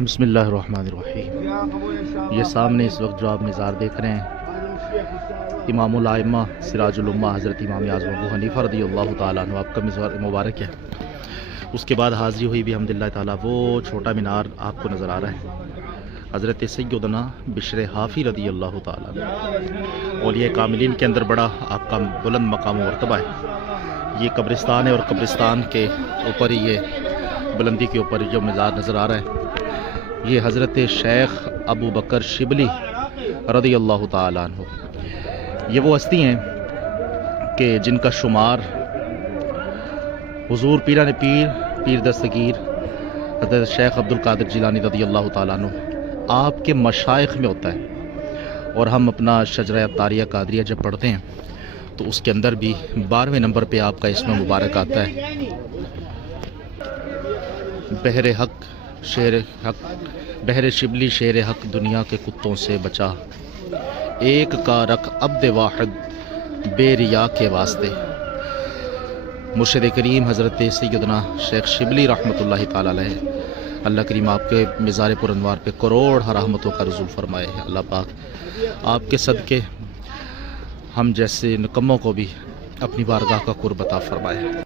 بسم اللہ الرحمن الرحیم۔ یہ سامنے اس وقت جو آپ مزار دیکھ رہے ہیں امام الائمہ سراج الامہ حضرت امام اعظم ابو حنیفہ رضی اللہ تعالیٰ عنہ، آپ کا مزار مبارک ہے۔ اس کے بعد حاضری ہوئی بھی الحمدللہ تعالیٰ وہ چھوٹا مینار آپ کو نظر آ رہا ہے، حضرت سیدنا بشر حافی رضی اللہ تعالیٰ عنہ، اولیاء کاملین کے اندر بڑا آپ کا بلند مقام و مرتبہ ہے۔ یہ قبرستان ہے اور قبرستان کے اوپر ہی یہ بلندی کے اوپر جو مزار نظر آ رہا ہے یہ حضرت شیخ ابو بکر شبلی رضی اللہ تعالیٰ عنہ۔ یہ وہ ہستی ہیں کہ جن کا شمار حضور پیران پیر دستگیر حضرت شیخ عبد القادر جیلانی رضی اللہ تعالیٰ عنہ آپ کے مشائخ میں ہوتا ہے، اور ہم اپنا شجرہ ابطاریہ قادریہ جب پڑھتے ہیں تو اس کے اندر بھی 12ویں نمبر پہ آپ کا اسم مبارک آتا ہے، بحر حق شیر حق، بحر شبلی شیر حق دنیا کے کتوں سے بچا، ایک کا رکھ عبد واحد بے ریا کے واسطے۔ مرشد کریم حضرت سیدنا شیخ شبلی رحمۃ اللہ تعالیٰ علیہ، اللہ کریم آپ کے مزار پر انوار پہ کروڑ رحمتوں کا نزول فرمائے۔ اللہ پاک آپ کے صدقے ہم جیسے نکموں کو بھی اپنی بارگاہ کا قرب عطا فرمائے۔